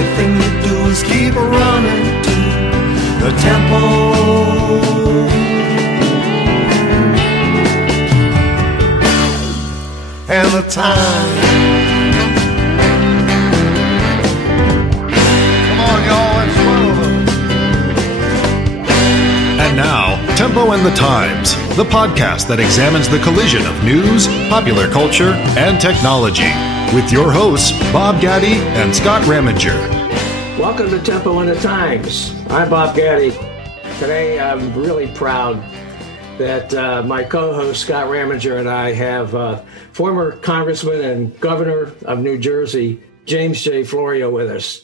only thing you do is keep running to the tempo. And the time. Come on, y'all, let's roll. And now, Tempo and the Times, the podcast that examines the collision of news, popular culture, and technology. With your hosts, Bob Gatty and Scott Ramminger. Welcome to Tempo and the Times. I'm Bob Gatty. Today, I'm really proud that my co-host, Scott Ramminger, and I have former Congressman and Governor of New Jersey, James J. Florio, with us.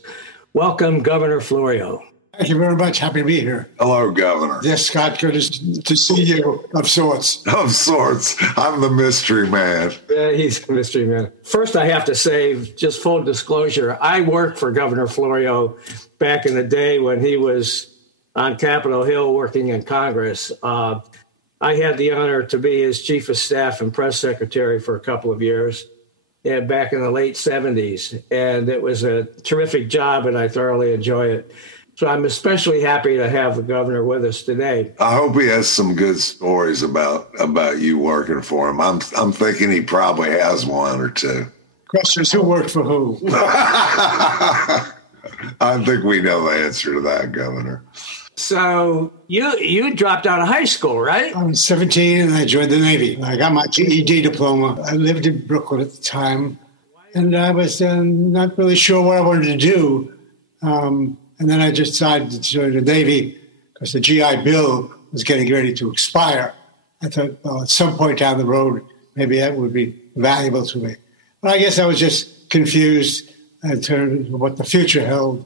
Welcome, Governor Florio. Thank you very much. Happy to be here. Hello, Governor. Yes, Scott, good to see you of sorts. Of sorts. I'm the mystery man. Yeah, he's a mystery man. First, I have to say, just full disclosure, I worked for Governor Florio back in the day when he was on Capitol Hill working in Congress. I had the honor to be his chief of staff and press secretary for a couple of years back in the late 70s. And it was a terrific job, and I thoroughly enjoy it. So I'm especially happy to have the governor with us today. I hope he has some good stories about you working for him. I'm thinking he probably has one or two. Question is, who worked for who? I think we know the answer to that, Governor. So you dropped out of high school, right? I was 17 and I joined the Navy. I got my GED diploma. I lived in Brooklyn at the time, and I was not really sure what I wanted to do. And then I just decided to join the Navy because the GI Bill was getting ready to expire. I thought, well, at some point down the road, maybe that would be valuable to me. But I guess I was just confused in terms of what the future held.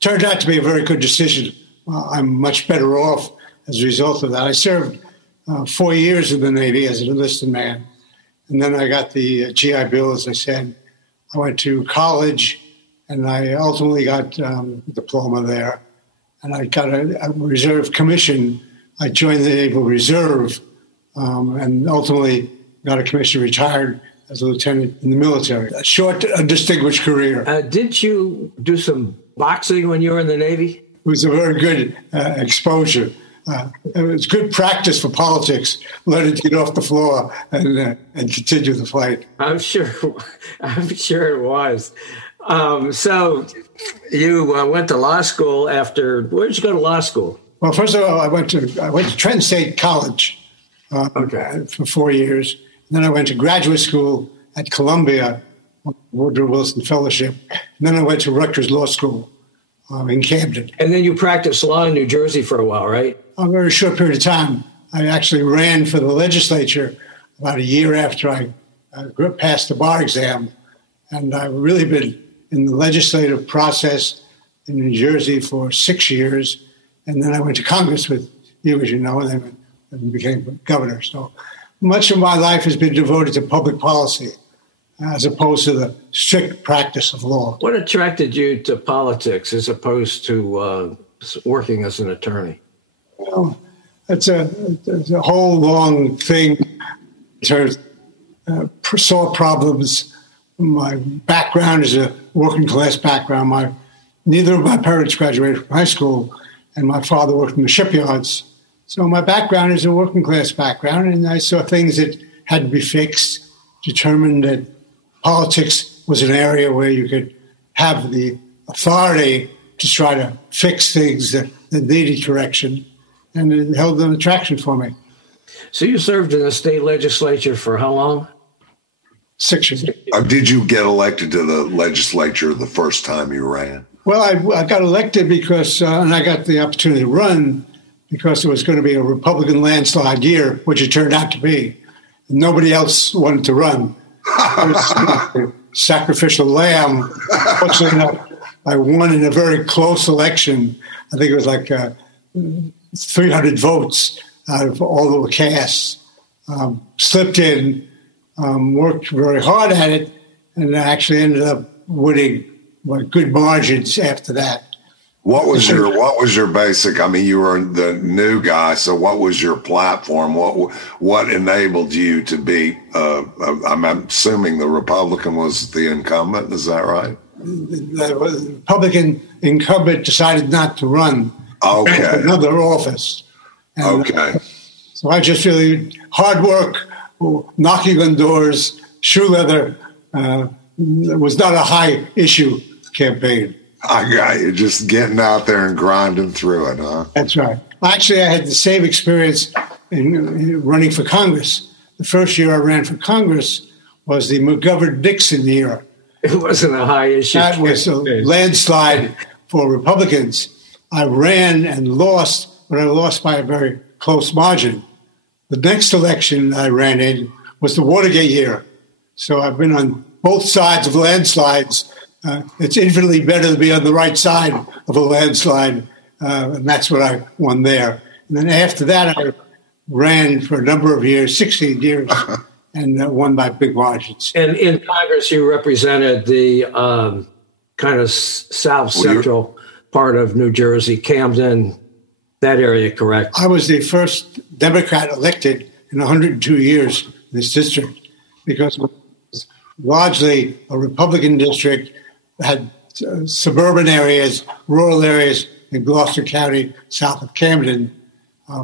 Turned out to be a very good decision. I'm much better off as a result of that. I served 4 years in the Navy as an enlisted man. And then I got the GI Bill, as I said. I went to college, and I ultimately got a diploma there. And I got a reserve commission. I joined the Naval Reserve and ultimately got a commission, retired as a lieutenant in the military. A short, undistinguished career. Did you do some boxing when you were in the Navy? It was a very good exposure. It was good practice for politics, learning to get off the floor and continue the fight. I'm sure it was. So you went to law school after. Where did you go to law school? Well, first of all, I went to Trent State College for 4 years. And then I went to graduate school at Columbia, Woodrow Wilson Fellowship. And then I went to Rutgers Law School in Camden. And then you practiced law in New Jersey for a while, right? A very short period of time. I actually ran for the legislature about a year after I passed the bar exam. And I've really been in the legislative process in New Jersey for 6 years. And then I went to Congress with you, as you know, and then became governor. So much of my life has been devoted to public policy as opposed to the strict practice of law. What attracted you to politics as opposed to working as an attorney? Well, it's a whole long thing in terms of saw problems. My background is a working class background. Neither of my parents graduated from high school, and my father worked in the shipyards. So my background is a working class background, and I saw things that had to be fixed, determined that politics was an area where you could have the authority to try to fix things that needed correction, and it held an attraction for me. So you served in the state legislature for how long? 6 years. Did you get elected to the legislature the first time you ran? Well, I got elected because, and I got the opportunity to run because it was going to be a Republican landslide year, which it turned out to be. Nobody else wanted to run. I was a sacrificial lamb. Fortunately enough, I won in a very close election. I think it was like 300 votes out of all that were cast. Slipped in, worked very hard at it, and actually ended up winning good margins after that. What was your basic? I mean, you were the new guy, so what was your platform? What enabled you to be? I'm assuming the Republican was the incumbent. Is that right? the Republican incumbent decided not to run for another office. And, so I just really, hard work, knocking on doors, shoe leather, was not a high issue campaign. I got you. Just getting out there and grinding through it, huh? That's right. Actually, I had the same experience in running for Congress. The first year I ran for Congress was the McGovern-Nixon year. It wasn't a high issue. That was a landslide for Republicans. I ran and lost, but I lost by a very close margin. The next election I ran in was the Watergate year. So I've been on both sides of landslides. It's infinitely better to be on the right side of a landslide, and that's what I won there. And then after that, I ran for a number of years, 16 years, and won by big margins. And in Congress, you represented the kind of south-central part of New Jersey, Camden, that area, correct? I was the first Democrat elected in 102 years in this district because it was largely a Republican district, had suburban areas, rural areas in Gloucester County, south of Camden.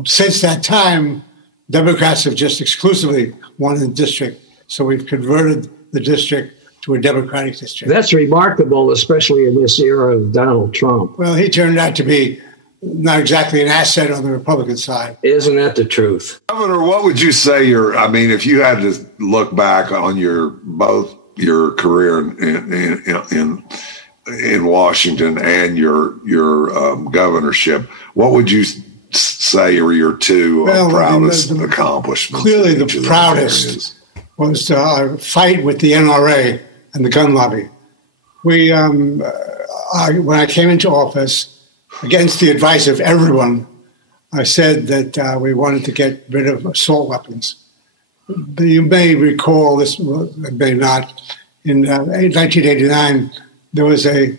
Since that time, Democrats have just exclusively won the district. So we've converted the district to a Democratic district. That's remarkable, especially in this era of Donald Trump. Well, he turned out to be not exactly an asset on the Republican side. Isn't that the truth? Governor, what would you say if you had to look back on both your career in Washington and your governorship, what would you say were your two proudest accomplishments? Clearly the proudest was our fight with the NRA and the gun lobby. When I came into office, against the advice of everyone, I said that we wanted to get rid of assault weapons. But you may recall, this may not, in 1989, there was a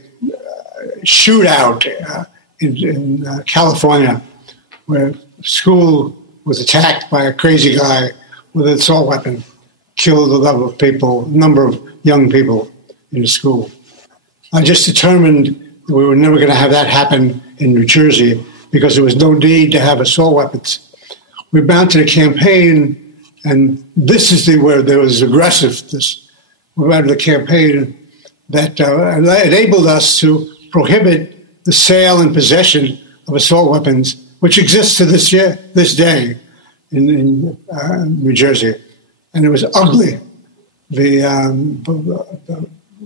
shootout in California where school was attacked by a crazy guy with an assault weapon, killed a number of young people in the school. I just determined that we were never going to have that happen in New Jersey because there was no need to have assault weapons. We mounted a campaign, and this is where there was aggressiveness. We mounted a campaign that enabled us to prohibit the sale and possession of assault weapons, which exists to this day in New Jersey. And it was ugly. The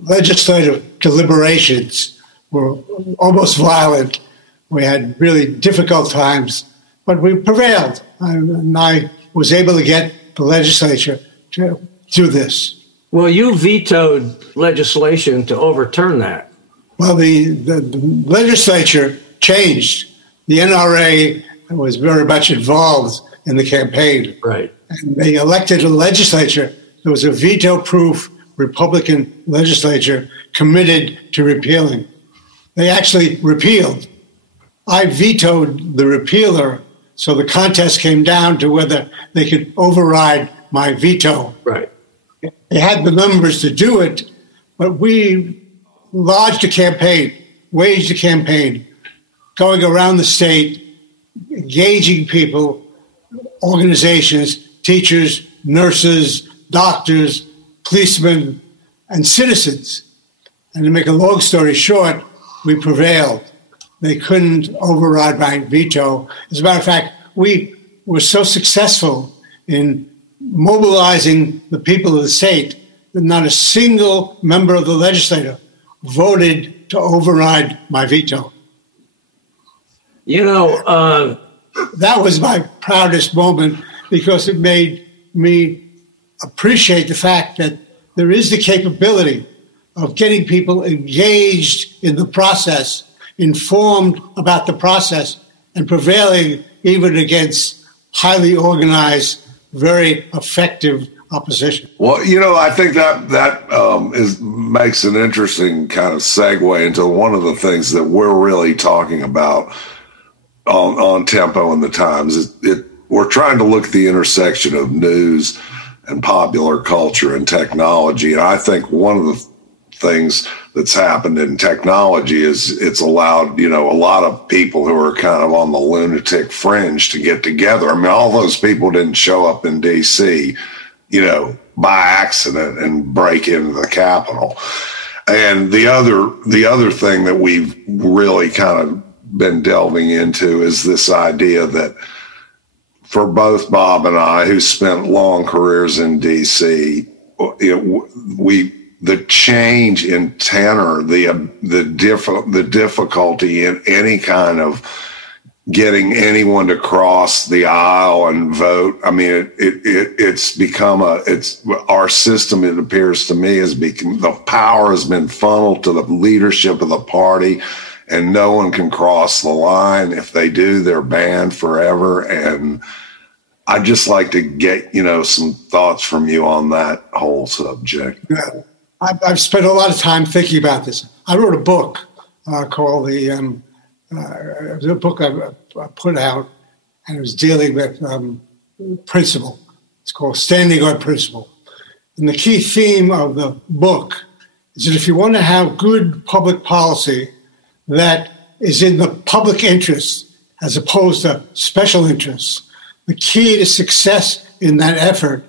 legislative deliberations were almost violent. We had really difficult times, but we prevailed. And I was able to get the legislature to do this. Well, you vetoed legislation to overturn that. Well, the legislature changed. The NRA was very much involved in the campaign. Right. And they elected a legislature. There was a veto-proof Republican legislature committed to repealing. They actually repealed. I vetoed the repealer, so the contest came down to whether they could override my veto. Right. They had the numbers to do it, but we waged a campaign, going around the state, engaging people, organizations, teachers, nurses, doctors, policemen, and citizens. And to make a long story short, we prevailed. They couldn't override my veto. As a matter of fact, we were so successful in mobilizing the people of the state that not a single member of the legislature voted to override my veto. That was my proudest moment because it made me appreciate the fact that there is the capability of getting people engaged in the process, informed about the process, and prevailing even against highly organized, very effective opposition. Well, I think that makes an interesting kind of segue into one of the things that we're really talking about on Tempo and the Times. We're trying to look at the intersection of news and popular culture and technology. And I think one of the things that's happened in technology is it's allowed, a lot of people who are kind of on the lunatic fringe to get together. I mean, all those people didn't show up in DC, by accident and break into the Capitol. And the other thing that we've really kind of been delving into is this idea that for both Bob and I, who spent long careers in DC, the change in tenor, the difficulty in any kind of getting anyone to cross the aisle and vote. I mean, it's become our system. It appears to me the power has been funneled to the leadership of the party, and no one can cross the line. If they do, they're banned forever. And I'd just like to get, some thoughts from you on that whole subject. Yeah. I've spent a lot of time thinking about this. I wrote a book called it was a book I put out, and it was dealing with principle. It's called Standing on Principle. And the key theme of the book is that if you want to have good public policy that is in the public interest as opposed to special interests, the key to success in that effort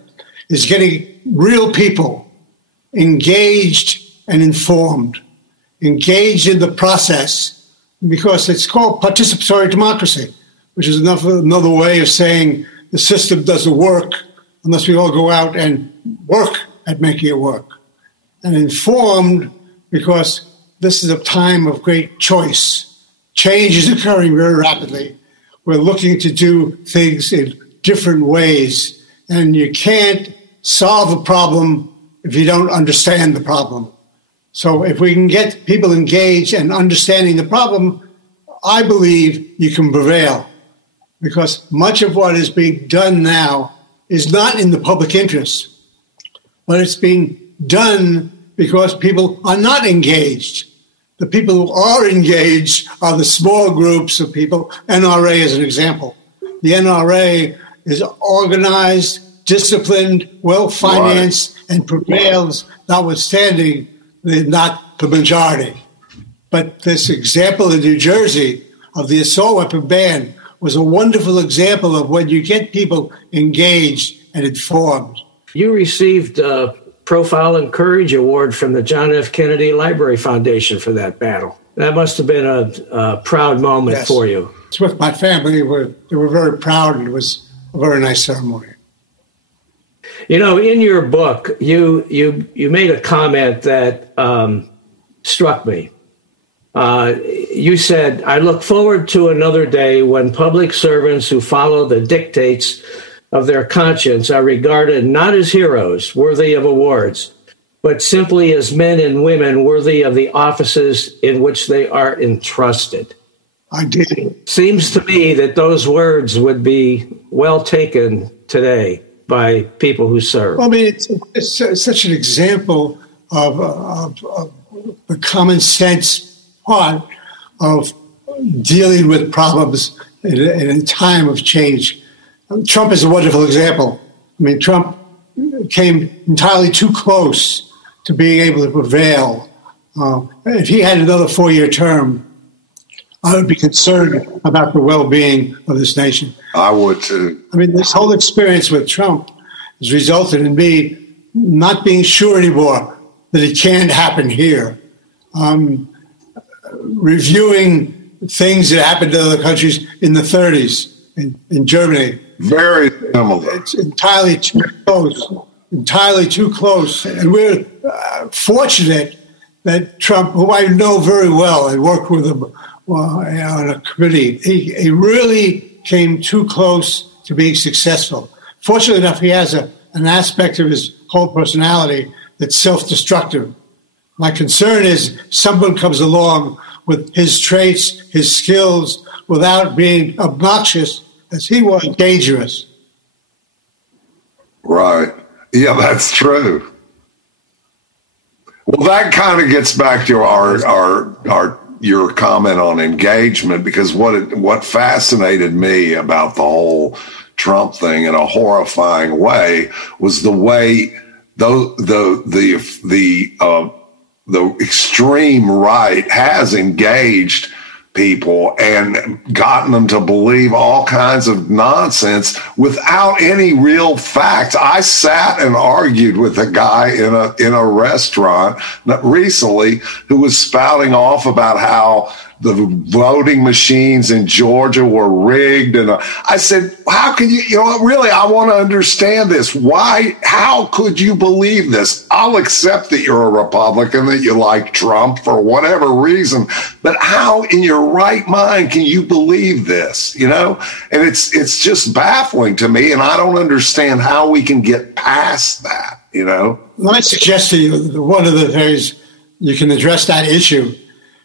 is getting real people engaged and informed, engaged in the process, because it's called participatory democracy, which is another way of saying the system doesn't work unless we all go out and work at making it work. And informed because this is a time of great choice. Change is occurring very rapidly. We're looking to do things in different ways, and you can't solve a problem if you don't understand the problem. So if we can get people engaged and understanding the problem, I believe you can prevail, because much of what is being done now is not in the public interest, but it's being done because people are not engaged. The people who are engaged are the small groups of people. NRA is an example. The NRA is organized, disciplined, well-financed, and prevails, notwithstanding not the majority. But this example in New Jersey of the assault weapon ban was a wonderful example of when you get people engaged and informed. You received a Profile and Courage Award from the John F. Kennedy Library Foundation for that battle. That must have been a proud moment for you. It's with my family. They were very proud, and it was a very nice ceremony. In your book, you made a comment that struck me. You said, "I look forward to another day when public servants who follow the dictates of their conscience are regarded not as heroes worthy of awards, but simply as men and women worthy of the offices in which they are entrusted." I did. Seems to me that those words would be well taken today by people who serve. Well, I mean, it's such an example of the common sense part of dealing with problems in a time of change. Trump is a wonderful example. I mean, Trump came entirely too close to being able to prevail. If he had another 4-year term, I would be concerned about the well-being of this nation. I would too. I mean, this whole experience with Trump has resulted in me not being sure anymore that it can't happen here. Reviewing things that happened to other countries in the 30s in Germany. Very similar. It's entirely too close. And we're fortunate that Trump, who I know very well, I worked with him on a committee, he really came too close to being successful. Fortunately enough, he has an aspect of his whole personality that's self-destructive. My concern is someone comes along with his traits, his skills, without being obnoxious, as he was, dangerous. Right. Yeah, that's true. Well, that kind of gets back to your comment on engagement, because what fascinated me about the whole Trump thing in a the way the the extreme right has engaged people and gotten them to believe all kinds of nonsense without any real facts. I sat and argued with a guy in a restaurant recently who was spouting off about how the voting machines in Georgia were rigged. And I said, how can you know, really, I want to understand this. Why, how could you believe this? I'll accept that you're a Republican, that you like Trump for whatever reason, but how in your right mind can you believe this, you know? And it's just baffling to me, and I don't understand how we can get past that, you know? Let me suggest to you one of the ways you can address that issue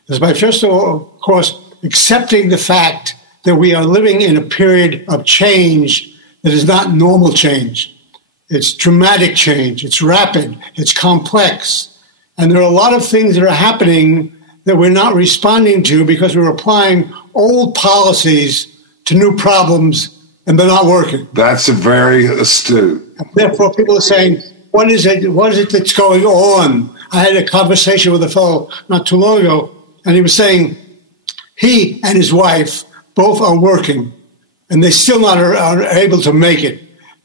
is by, first of course, accepting the fact that we are living in a period of change that is not normal change. It's dramatic change. It's rapid. It's complex. And there are a lot of things that are happening that we're not responding to because we're applying old policies to new problems, and they're not working. That's very astute. Therefore, people are saying, what is it that's going on? I had a conversation with a fellow not too long ago, and he was saying he and his wife both are working, and they still not are able to make it.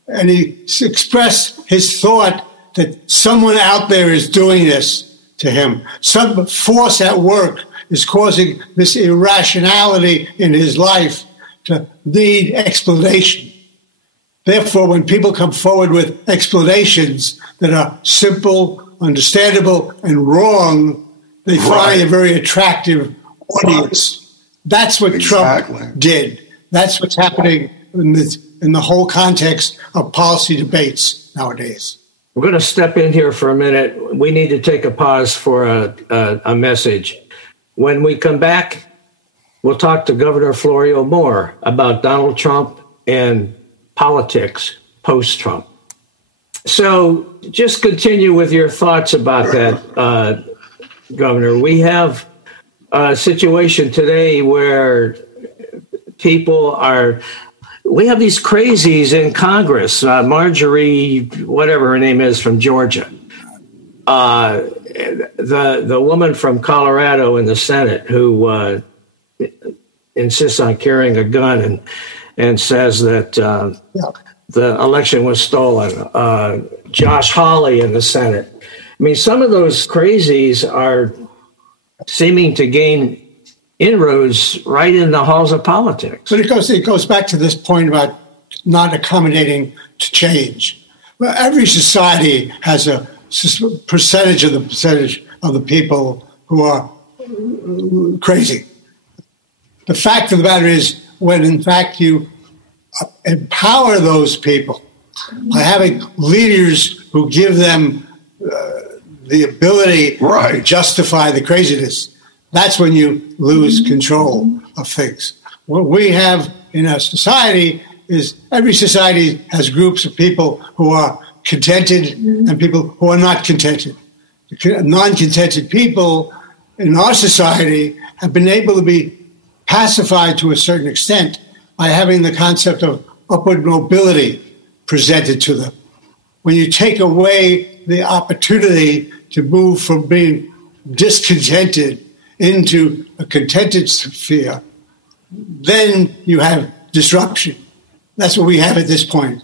And he expressed his thought that someone out there is doing this to him. Some force at work is causing this irrationality in his life to need explanation. Therefore, when people come forward with explanations that are simple, understandable, and wrong, they find a very attractive audience. That's what Trump did. That's what's happening in the whole context of policy debates nowadays. We're going to step in here for a minute. We need to take a pause for a message. When we come back, we'll talk to Governor Florio more about Donald Trump and politics post-Trump. So just continue with your thoughts about that, Governor. We have a situation today where we have these crazies in Congress, Marjorie, whatever her name is, from Georgia, the woman from Colorado in the Senate who insists on carrying a gun and says that the election was stolen, Josh Hawley in the Senate. I mean, some of those crazies are seeming to gain inroads right in the halls of politics. But it goes back to this point about not accommodating to change. Well, every society has a percentage of the people who are crazy. The fact of the matter is, when in fact you empower those people by having leaders who give them the ability to justify the craziness, that's when you lose control of things. What we have in our society is every society has groups of people who are contented and people who are not contented. The non-contented people in our society have been able to be pacified to a certain extent by having the concept of upward mobility presented to them. When you take away the opportunity to move from being discontented into a contented sphere, then you have disruption. That's what we have at this point.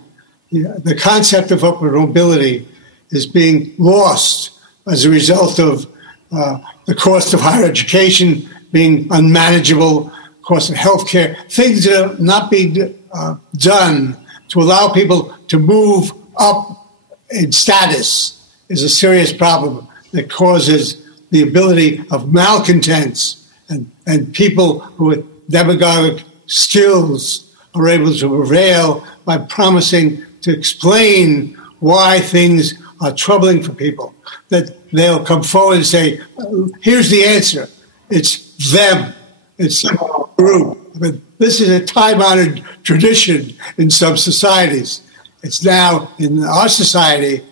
The concept of upward mobility is being lost as a result of the cost of higher education being unmanageable, cost of healthcare, things that are not being done to allow people to move up in status is a serious problem that causes the ability of malcontents and people who with demagogic skills are able to prevail by promising to explain why things are troubling for people, that they'll come forward and say, here's the answer. It's them. It's some group. I mean, this is a time-honored tradition in some societies. It's now, in our society,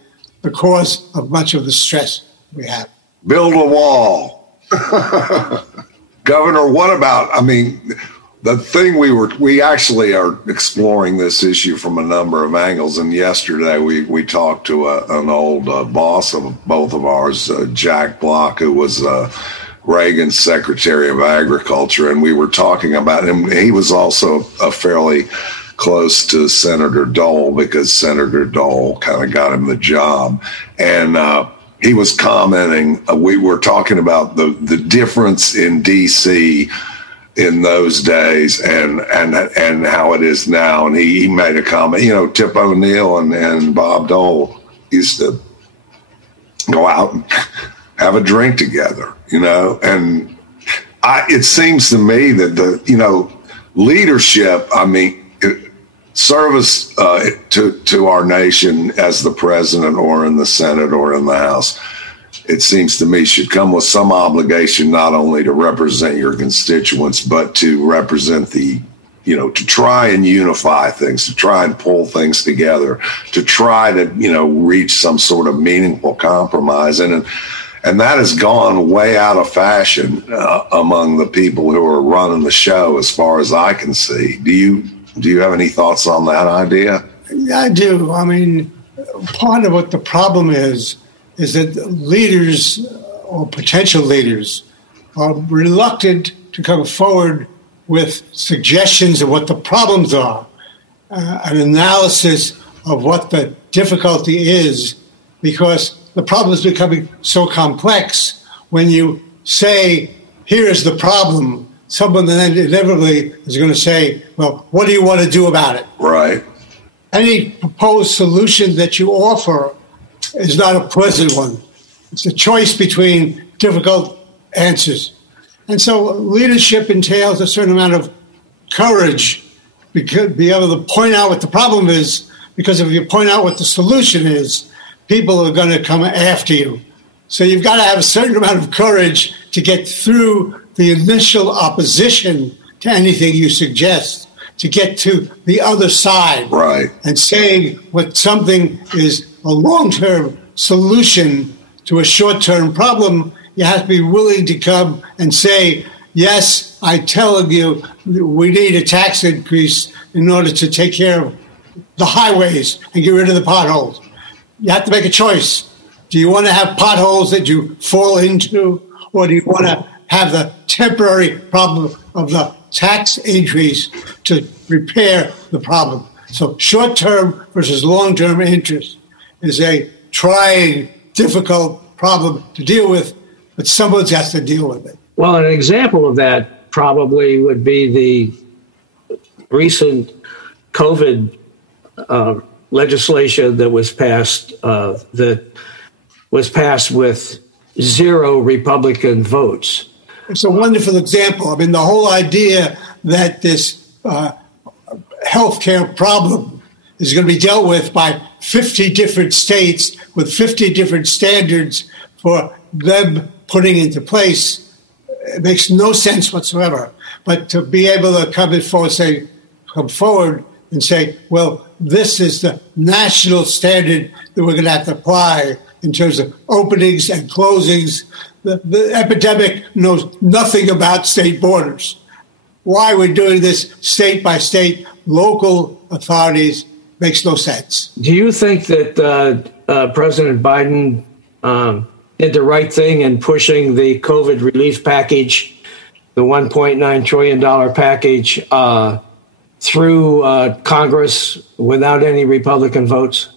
the cause of much of the stress we have. Build a wall. Governor, what about, the thing we actually are exploring this issue from a number of angles. And yesterday we talked to an old boss of both of ours, Jack Block, who was Reagan's Secretary of Agriculture. And we were talking about him. He was also a fairly close to Senator Dole because Senator Dole kind of got him the job. And he was commenting, we were talking about the difference in D.C. in those days and how it is now. And he made a comment, Tip O'Neill and Bob Dole used to go out and have a drink together, and it seems to me that leadership, service to our nation as the president or in the Senate or in the House, it seems to me should come with some obligation not only to represent your constituents, but to represent to try and unify things, to try and pull things together, to try to, reach some sort of meaningful compromise. And that has gone way out of fashion among the people who are running the show, as far as I can see. Do you have any thoughts on that idea? I do. Part of what the problem is that leaders or potential leaders are reluctant to come forward with suggestions of what the problems are, an analysis of what the difficulty is, because the problem is becoming so complex. When you say, here is the problem, someone then inevitably is going to say, well, what do you want to do about it? Right. Any proposed solution that you offer is not a pleasant one. It's a choice between difficult answers. And so leadership entails a certain amount of courage to be able to point out what the problem is, because if you point out what the solution is, people are going to come after you. So you've got to have a certain amount of courage to get through the initial opposition to anything you suggest, to get to the other side. Right. And saying what something is a long-term solution to a short-term problem, you have to be willing to come and say, yes, I tell you we need a tax increase in order to take care of the highways and get rid of the potholes. You have to make a choice. Do you want to have potholes that you fall into, or do you want to have the temporary problem of the tax increase to repair the problem? So short-term versus long-term interest is a trying, difficult problem to deal with, but someone's has to deal with it. Well, an example of that probably would be the recent COVID legislation that was passed with 0 Republican votes. It's a wonderful example. The whole idea that this healthcare problem is going to be dealt with by 50 different states with 50 different standards for them putting into place, it makes no sense whatsoever. But to be able to come forward and say, well, this is the national standard that we're going to have to apply in terms of openings and closings. The epidemic knows nothing about state borders. Why we're doing this state by state, local authorities, makes no sense. Do you think that President Biden did the right thing in pushing the COVID relief package, the $1.9 trillion package, through Congress without any Republican votes?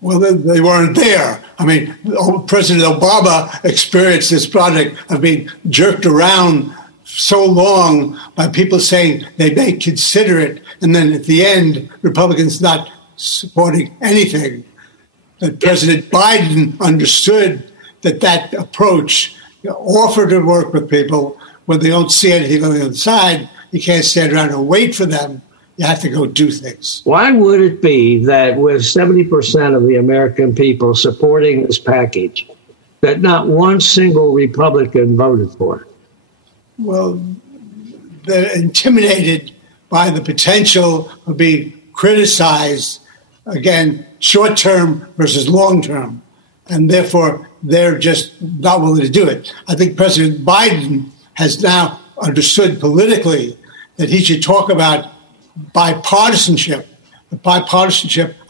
Well, they weren't there. President Obama experienced this project of being jerked around so long by people saying they may consider it, and then at the end, Republicans not supporting anything. That President Biden understood that approach, offer to work with people when they don't see anything on the other side. You can't stand around and wait for them. You have to go do things. Why would it be that with 70% of the American people supporting this package, that not one single Republican voted for it? Well, they're intimidated by the potential of being criticized, again, short-term versus long-term, and therefore they're just not willing to do it. I think President Biden has now understood politically that he should talk about bipartisanship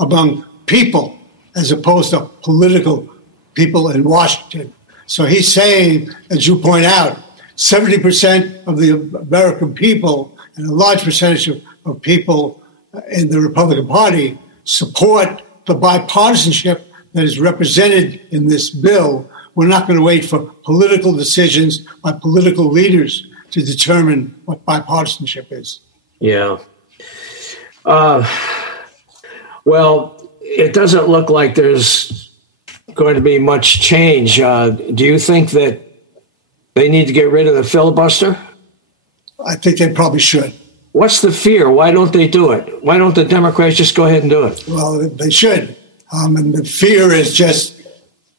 among people as opposed to political people in Washington. So he's saying, as you point out, 70% of the American people and a large percentage of people in the Republican Party support the bipartisanship that is represented in this bill. We're not going to wait for political decisions by political leaders to determine what bipartisanship is. Yeah. Well, it doesn't look like there's going to be much change. Do you think that they need to get rid of the filibuster? I think they probably should. What's the fear? Why don't they do it? Why don't the Democrats just go ahead and do it? Well, they should. And the fear is just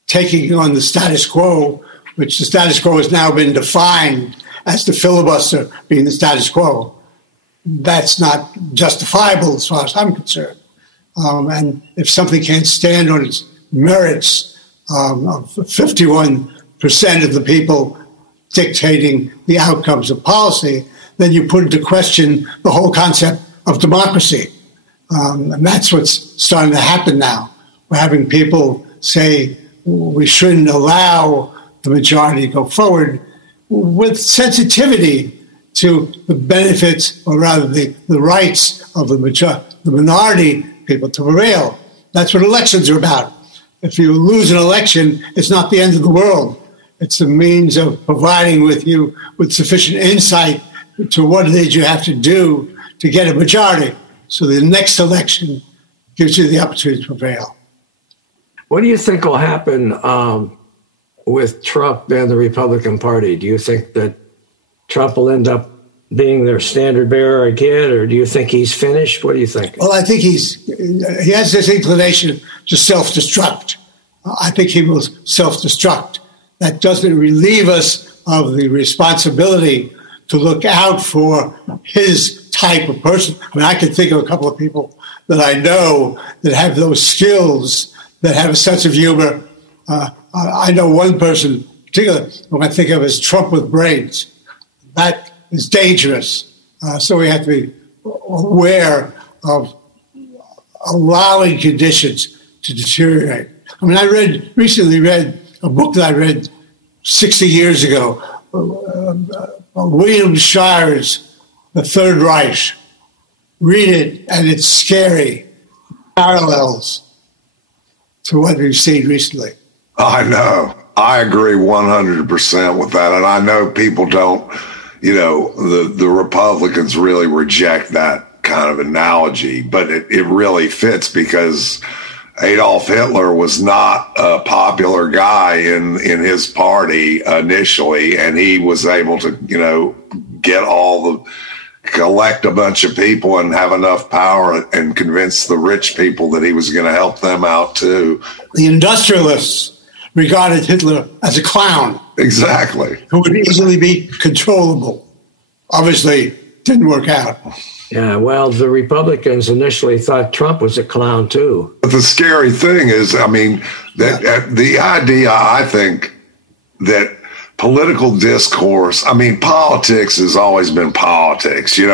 taking on the status quo, which the status quo has now been defined as the filibuster being the status quo. That's not justifiable as far as I'm concerned. And if something can't stand on its merits, 51% of the people dictating the outcomes of policy, then you put into question the whole concept of democracy. And that's what's starting to happen now. We're having people say we shouldn't allow the majority to go forward with sensitivity to the benefits, or rather the rights of the minority people to prevail. That's what elections are about. If you lose an election, it's not the end of the world. It's a means of providing you with sufficient insight to what it is you have to do to get a majority. So the next election gives you the opportunity to prevail. What do you think will happen with Trump and the Republican Party? Do you think that Trump will end up being their standard bearer again, or do you think he's finished? What do you think? Well, I think he has this inclination to self-destruct. I think he will self-destruct. That doesn't relieve us of the responsibility to look out for his type of person. I mean, I can think of a couple of people that I know that have those skills, that have a sense of humor. I know one person in particular who I think of as Trump with brains. That is dangerous. So we have to be aware of allowing conditions to deteriorate. I mean, I recently read a book that I read 60 years ago, William Shire's The Third Reich. Read it, and it's scary. Parallels to what we've seen recently. I know. I agree 100% with that. And I know people don't, the Republicans really reject that kind of analogy, but it really fits because Adolf Hitler was not a popular guy in his party initially, and he was able to, collect a bunch of people and have enough power and convince the rich people that he was going to help them out too. The industrialists regarded Hitler as a clown. Exactly. Who would easily be controllable. Obviously, didn't work out. Yeah, well, the Republicans initially thought Trump was a clown, too. But the scary thing is, the idea, I think, that political discourse, politics has always been politics, but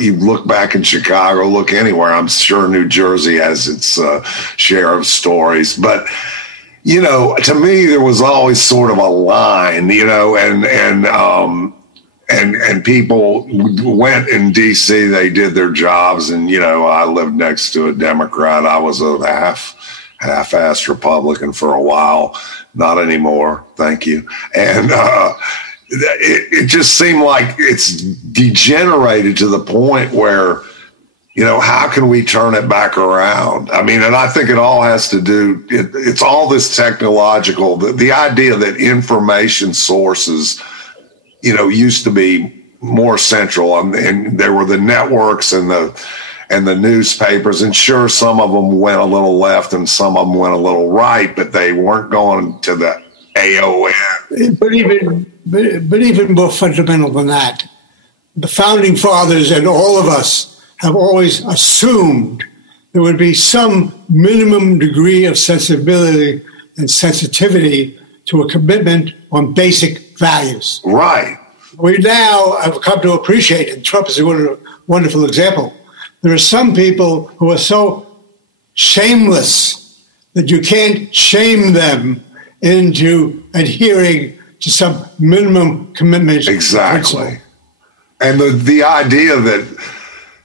you look back in Chicago, look anywhere, I'm sure New Jersey has its share of stories. But, to me, there was always sort of a line, and people went in D.C., they did their jobs, and, I lived next to a Democrat. I was a half-assed Republican for a while. Not anymore, thank you. And it just seemed like it's degenerated to the point where, how can we turn it back around? And I think it all has to do, it's all this technological, the idea that information sources used to be more central, and there were the networks and the newspapers, and sure, some of them went a little left and some of them went a little right, but they weren't going to the AON. But even more fundamental than that, the founding fathers and all of us have always assumed there would be some minimum degree of sensibility and sensitivity to a commitment on basic values. Right. we now have come to appreciate, and Trump is a wonderful example, there are some people who are so shameless that you can't shame them into adhering to some minimum commitment. Exactly. Principle. And the idea that,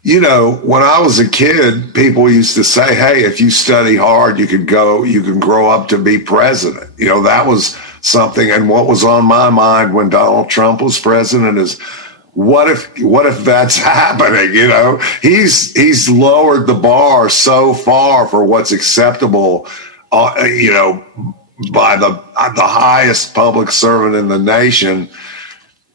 you know, when I was a kid, people used to say, hey, if you study hard, you can grow up to be president. You know, that was something. And what was on my mind when Donald Trump was president is, what if that's happening? You know, he's lowered the bar so far for what's acceptable, you know, by the highest public servant in the nation,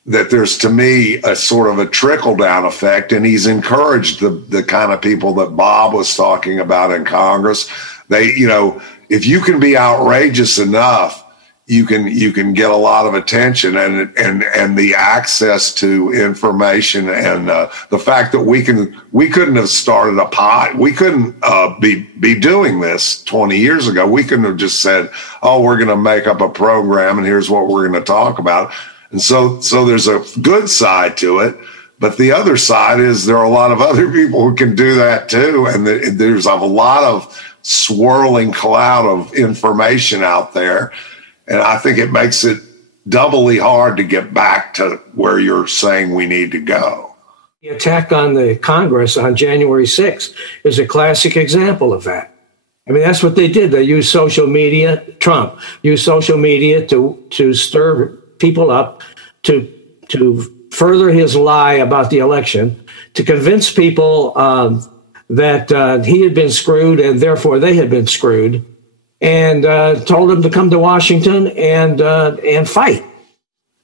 that there's, to me, a sort of a trickle-down effect, and he's encouraged the kind of people that Bob was talking about in Congress. They, you know, if you can be outrageous enough, you can get a lot of attention, and the access to information, and the fact that we couldn't have started a pot. We couldn't be doing this 20 years ago. We couldn't have just said, oh, we're going to make up a program and here's what we're going to talk about. And so there's a good side to it, but the other side is there are a lot of other people who can do that too. And there's a lot of swirling cloud of information out there. And I think it makes it doubly hard to get back to where you're saying we need to go. The attack on the Congress on January 6th is a classic example of that. I mean, that's what they did. They used social media. Trump used social media to stir people up, to further his lie about the election, to convince people that he had been screwed and therefore they had been screwed, and told them to come to Washington and fight.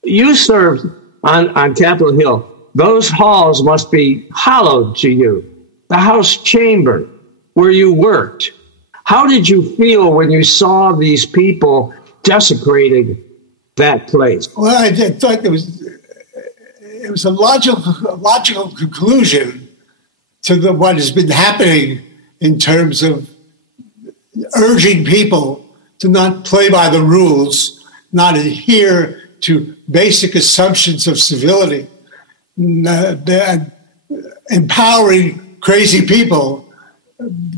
You served on Capitol Hill. Those halls must be hallowed to you. The House chamber where you worked. How did you feel when you saw these people desecrating that place? Well, I thought it was a logical conclusion to what has been happening in terms of urging people to not play by the rules, not adhere to basic assumptions of civility, empowering crazy people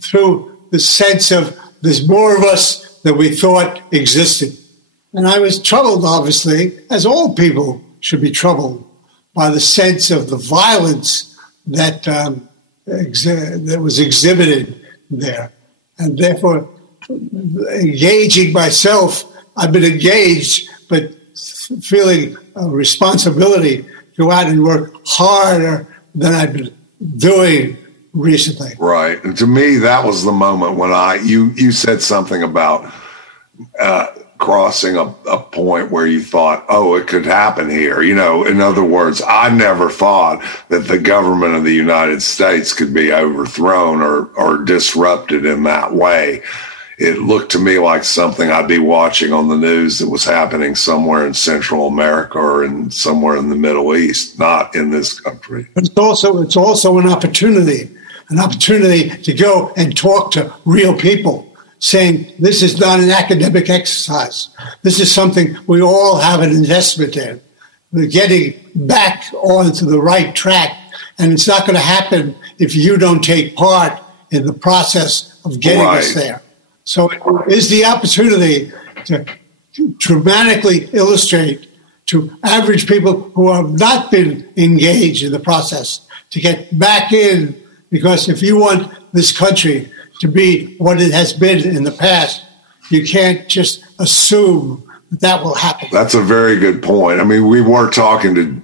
through the sense of there's more of us than we thought existed. And I was troubled, obviously, as all people should be troubled, by the sense of the violence that was exhibited there. And therefore, engaging myself, I've been engaged, but feeling a responsibility to go out and work harder than I've been doing recently. Right. And to me, that was the moment when you said something about crossing a point where you thought, oh, it could happen here. You know, in other words, I never thought that the government of the United States could be overthrown or disrupted in that way. It looked to me like something I'd be watching on the news that was happening somewhere in Central America or somewhere in the Middle East, not in this country. But it's also an opportunity to go and talk to real people, saying this is not an academic exercise. This is something we all have an investment in. We're getting back onto the right track, and it's not going to happen if you don't take part in the process of getting us there. So it is the opportunity to dramatically illustrate to average people who have not been engaged in the process to get back in, because if you want this country to be what it has been in the past, you can't just assume that will happen. That's a very good point. I mean, we were talking to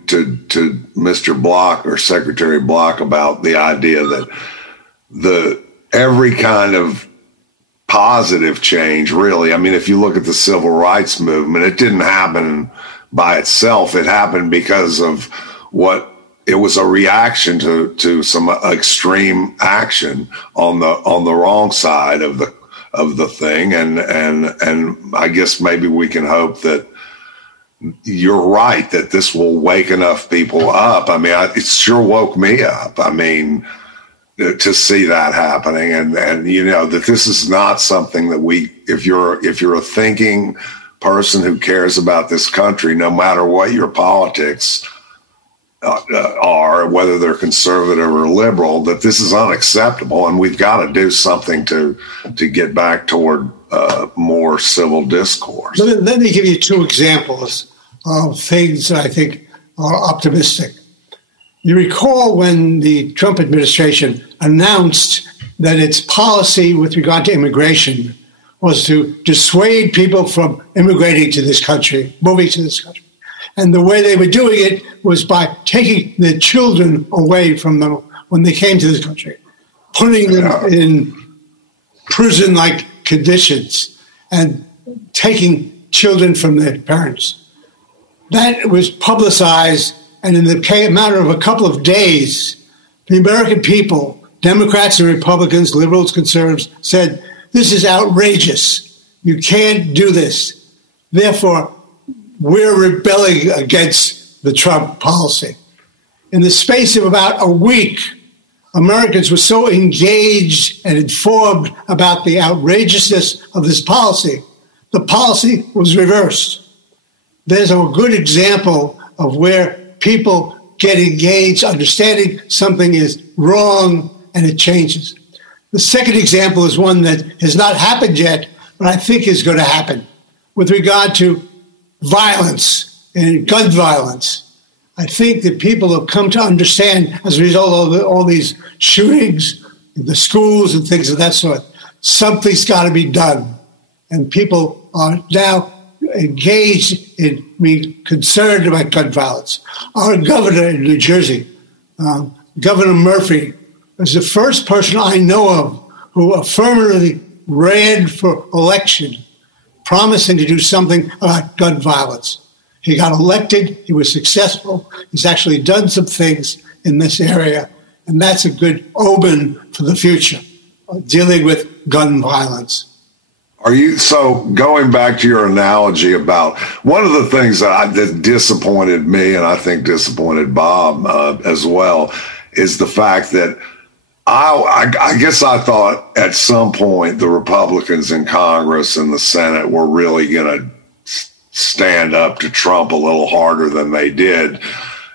Mr. Block or Secretary Block about the idea that every kind of positive change, really. I mean, if you look at the civil rights movement, it didn't happen by itself. It happened because of it was a reaction to some extreme action on the wrong side of the thing. And I guess maybe we can hope that you're right, that this will wake enough people up. I mean, it sure woke me up. I mean, to see that happening, and you know that this is not something that if you're a thinking person who cares about this country, no matter what your politics, are, whether they're conservative or liberal, that this is unacceptable, and we've got to do something to get back toward more civil discourse. Let me give you two examples of things that I think are optimistic. You recall when the Trump administration announced that its policy with regard to immigration was to dissuade people from immigrating to this country, moving to this country. And the way they were doing it was by taking their children away from them when they came to this country, putting them in prison-like conditions and taking children from their parents. That was publicized, and in the matter of a couple of days, the American people, Democrats and Republicans, liberals, conservatives, said, this is outrageous. You can't do this. Therefore, we're rebelling against the Trump policy. In the space of about a week, Americans were so engaged and informed about the outrageousness of this policy, the policy was reversed. There's a good example of where people get engaged, understanding something is wrong, and it changes. The second example is one that has not happened yet, but I think is going to happen with regard to violence and gun violence. I think that people have come to understand as a result of all these shootings in the schools and things of that sort, something's got to be done. And people are now engaged in being concerned about gun violence. Our governor in New Jersey, Governor Murphy, was the first person I know of who affirmatively ran for election, promising to do something about gun violence. He got elected. He was successful. He's actually done some things in this area, and that's a good omen for the future, dealing with gun violence. So going back to your analogy about one of the things that disappointed me, and I think disappointed Bob as well, is the fact that I guess I thought at some point the Republicans in Congress and the Senate were really going to stand up to Trump a little harder than they did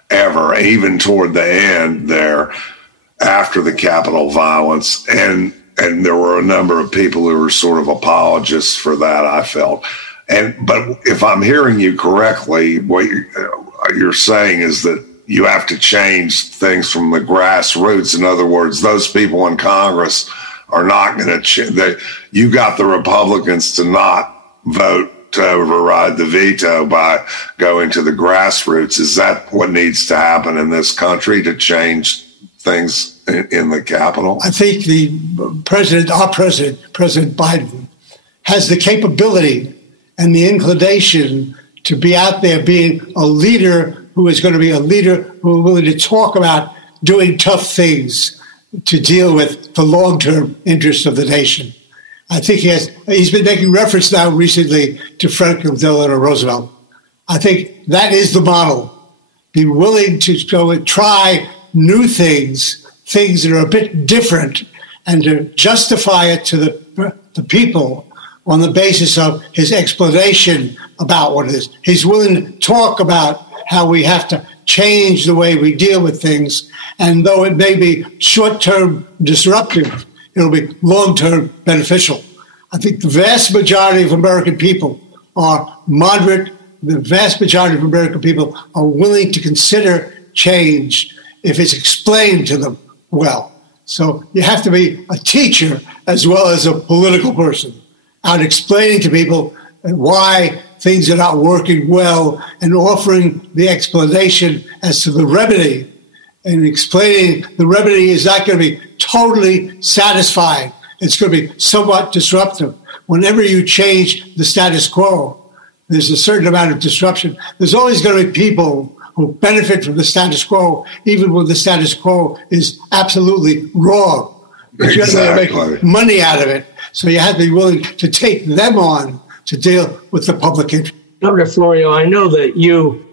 ever, even toward the end there after the Capitol violence. And there were a number of people who were sort of apologists for that, I felt. But if I'm hearing you correctly, what you're saying is that you have to change things from the grassroots. In other words, those people in Congress are not going to you got the Republicans to not vote to override the veto by going to the grassroots. Is that what needs to happen in this country to change things in the Capitol? I think our President Biden, has the capability and the inclination to be out there being a leader who is going to be a leader who is willing to talk about doing tough things to deal with the long-term interests of the nation. I think he's been making reference now recently to Franklin Delano Roosevelt. I think that is the model. Be willing to go and try new things that are a bit different, and to justify it to the people on the basis of his explanation about what it is. He's willing to talk about how we have to change the way we deal with things, and though it may be short-term disruptive, it'll be long-term beneficial. I think the vast majority of American people are moderate. The vast majority of American people are willing to consider change if it's explained to them well. So you have to be a teacher as well as a political person, out explaining to people why things are not working well and offering the explanation as to the remedy, and explaining the remedy is not going to be totally satisfying. It's going to be somewhat disruptive. Whenever you change the status quo, there's a certain amount of disruption. There's always going to be people who benefit from the status quo, even when the status quo is absolutely wrong. But you have to make money out of it. So you have to be willing to take them on to deal with the public interest. Governor Florio, I know that you,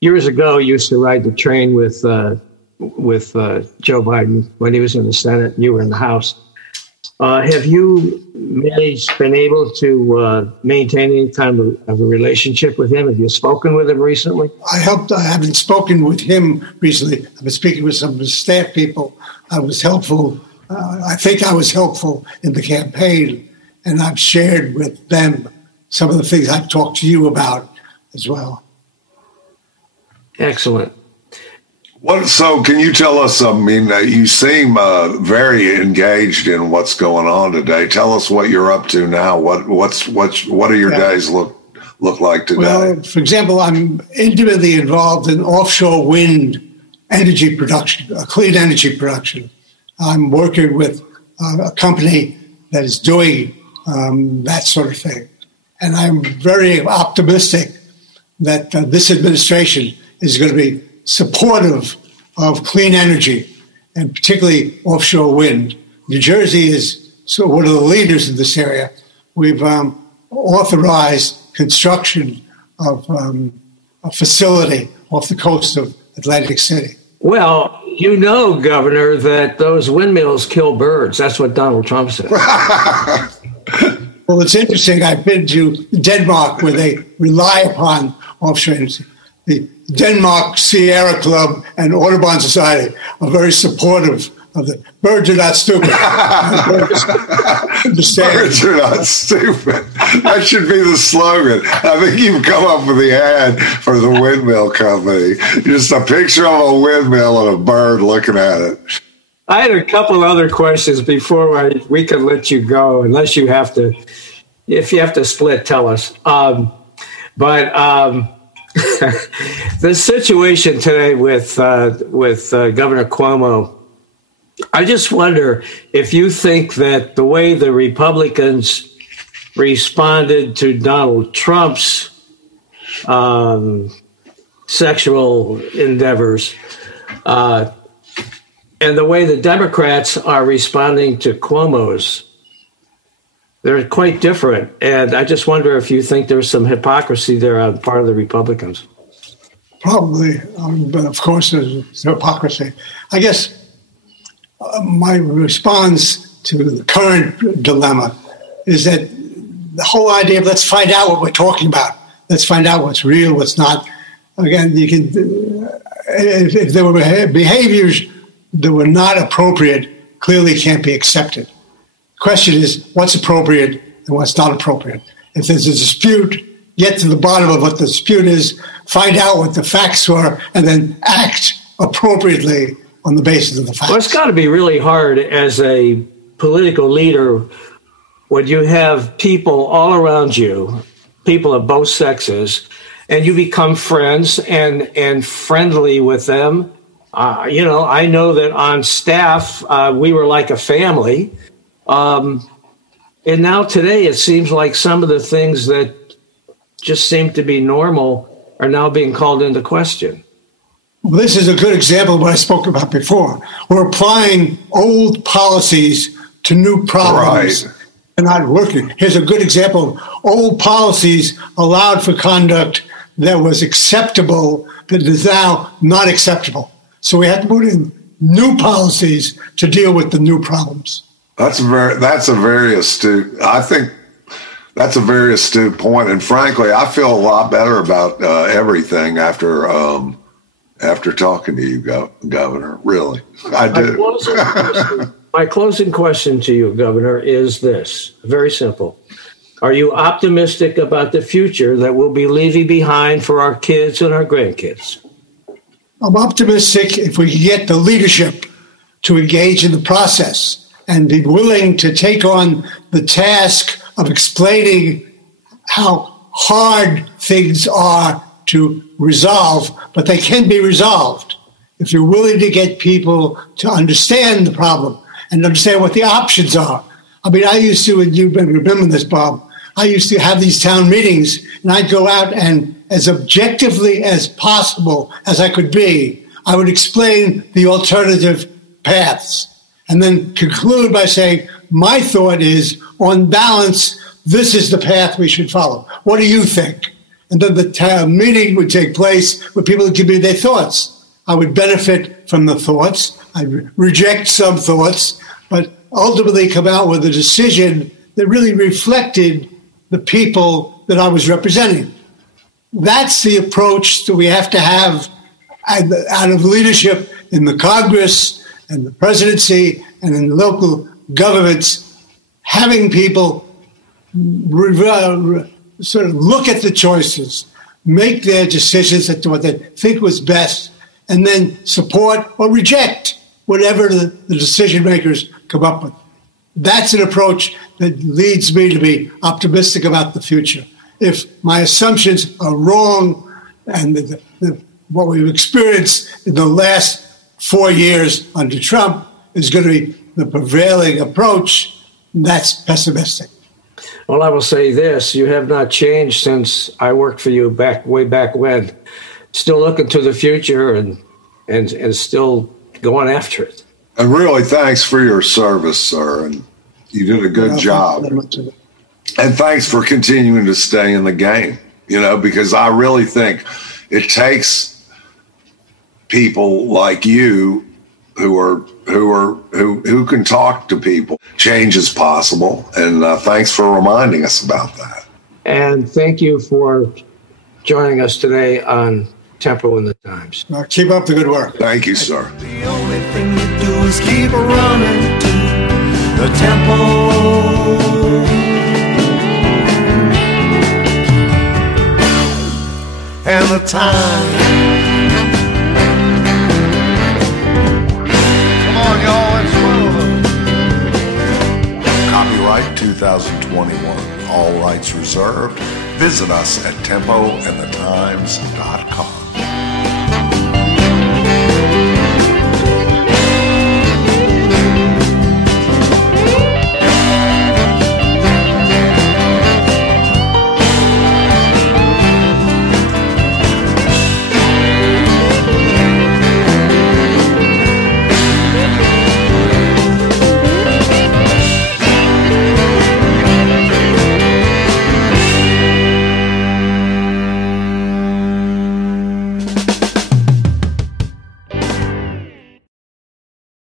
years ago, used to ride the train with Joe Biden when he was in the Senate and you were in the House. Have you been able to maintain any kind of a relationship with him? Have you spoken with him recently? I haven't spoken with him recently. I've been speaking with some of his staff people. I was helpful. I think I was helpful in the campaign, and I've shared with them some of the things I've talked to you about as well. Excellent. So can you tell us, you seem very engaged in what's going on today. Tell us what you're up to now. What do your days look like today? Well, for example, I'm intimately involved in offshore wind energy production, clean energy production. I'm working with a company that is doing that sort of thing. And I'm very optimistic that this administration is going to be supportive of clean energy, and particularly offshore wind. New Jersey is one of the leaders in this area. We've authorized construction of a facility off the coast of Atlantic City. Well, you know, Governor, that those windmills kill birds. That's what Donald Trump said. Well, it's interesting. I've been to Denmark, where they rely upon offshore energy. The Denmark Sierra Club and Audubon Society are very supportive of the birds are not stupid. Birds are not stupid. That should be the slogan. I think you've come up with the ad for the windmill company. Just a picture of a windmill and a bird looking at it. I had a couple other questions before we could let you go, unless you have to. If you have to split, tell us. The situation today with Governor Cuomo, I just wonder if you think that the way the Republicans responded to Donald Trump's sexual endeavors and the way the Democrats are responding to Cuomo's, they're quite different. And I just wonder if you think there's some hypocrisy there on the part of the Republicans. Probably, but of course there's hypocrisy. I guess my response to the current dilemma is that the whole idea of let's find out what we're talking about. Let's find out what's real, what's not. Again, you can, if there were behaviors that were not appropriate, clearly can't be accepted. The question is what's appropriate and what's not appropriate. If there's a dispute, get to the bottom of what the dispute is, find out what the facts were, and then act appropriately on the basis of the facts. Well, it's got to be really hard as a political leader when you have people all around you, people of both sexes, and you become friends and friendly with them. I know that on staff, we were like a family. And now today, it seems like some of the things that just seem to be normal are now being called into question. Well, this is a good example of what I spoke about before. We're applying old policies to new problems. Right. And not working. Here's a good example. Old policies allowed for conduct that was acceptable, but is now not acceptable. So we have to put in new policies to deal with the new problems. That's a very astute. I think that's a very astute point. And frankly, I feel a lot better about everything after talking to you, Governor. Really, I do. My closing question to you, Governor, is this. Very simple. Are you optimistic about the future that we'll be leaving behind for our kids and our grandkids? I'm optimistic if we can get the leadership to engage in the process and be willing to take on the task of explaining how hard things are to resolve, but they can be resolved. If you're willing to get people to understand the problem and understand what the options are. I mean, I used to, and you remember this, Bob, I used to have these town meetings, and I'd go out and as objectively as possible as I could be, I would explain the alternative paths and then conclude by saying, my thought is, on balance, this is the path we should follow. What do you think? And then the town meeting would take place where people would give me their thoughts. I would benefit from the thoughts. I'd reject some thoughts, but ultimately come out with a decision that really reflected the people that I was representing. That's the approach that we have to have out of leadership in the Congress and the presidency and in local governments, having people sort of look at the choices, make their decisions as to what they think was best, and then support or reject whatever the decision makers come up with. That's an approach that leads me to be optimistic about the future. If my assumptions are wrong and what we've experienced in the last 4 years under Trump is going to be the prevailing approach, that's pessimistic. Well, I will say this. You have not changed since I worked for you way back when. Still looking to the future and still going after it. And really, thanks for your service, sir. And you did a good job. And thanks for continuing to stay in the game, because I really think it takes people like you who can talk to people. Change is possible. And thanks for reminding us about that. And thank you for joining us today on Tempo in the Times. Keep up the good work. Thank you, sir. The only thing to do is keep running to the tempo. And the time. Come on, y'all, let's roll. Copyright 2021. All rights reserved. Visit us at tempoandthetimes.com.